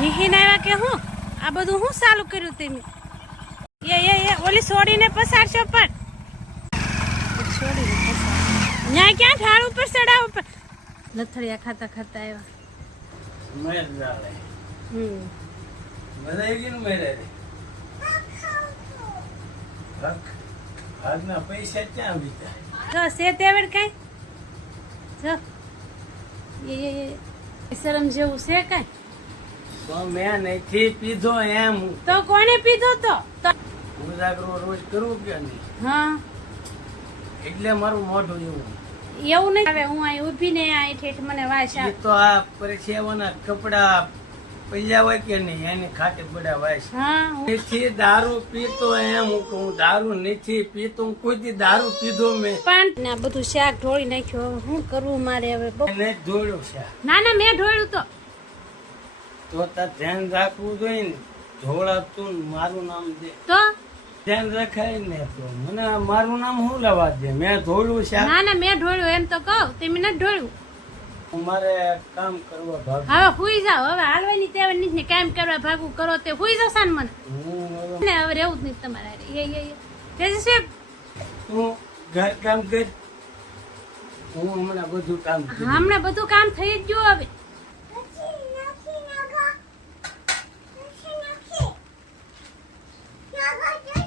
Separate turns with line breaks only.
ઢીહીને આવ્યા કે હું? આ બધું હું ચાલુ કર્યું તમે? એ એ એ, ઓલી છોડીને પસારશો પણ. છોડીને ન્યા ક્યાં? ઢાળ ઉપર ચડાવ ઉપર લથડિયા ખાતા ખાતા આવ્યા. હમ.
આવી ગઈ ને આજના પૈસા ક્યાં
શરમ જેવું છે કઈ?
તો મેં નથી પીધો એમ.
તો કોને પીધો તો?
ઉજાગરો રોજ કરું કે નહીં?
હા.
એટલે મારું મોઢું એવું.
એવું નહીં. હવે હું અહીં ઊભી ને આ ઠેઠ મને વાસ
આ તો આ પરસેવાના કપડા પૈયા હોય કે નહીં એની ખાતે બધા વાસ.
હા
નથી દારૂ પીતો એમ હું દારૂ નથી પીતો હું કોઈ દારૂ પીધો મેં.
પણ ને આ બધું શાક ઢોળી નાખ્યો. હું કરવું મારે હવે બહુ-
ઢોળ્યું છે
ના ના મેં ઢોળ્યું તો.
તો તાર ધ્યાન રાખવું જોઈએ ને. ધોળાતું ને મારું નામ દે.
તો?
ધ્યાન રખાય ને તો મને મારું નામ શું લેવા દે? મેં ધોળ્યું છે
ના ના મેં ઢોળ્યું એમ તો કહું તમે નથી ઢોળ્યું
મારે કામ કરવા ભાગ.
હવે હુઈ જાઓ હવે હાલવાની ટેવ નથી ને કામ કરવા ભાગું કરો તે હુઈ જાવ સાન મને.
હું હવે
ને હવે રહેવું જ નહીં તમારે. એ એ તેજી સાહેબ
તું ઘર કામ કર. હું હમણાં બધું કામ
હમણાં બધું કામ થઈ જ ગયું like it.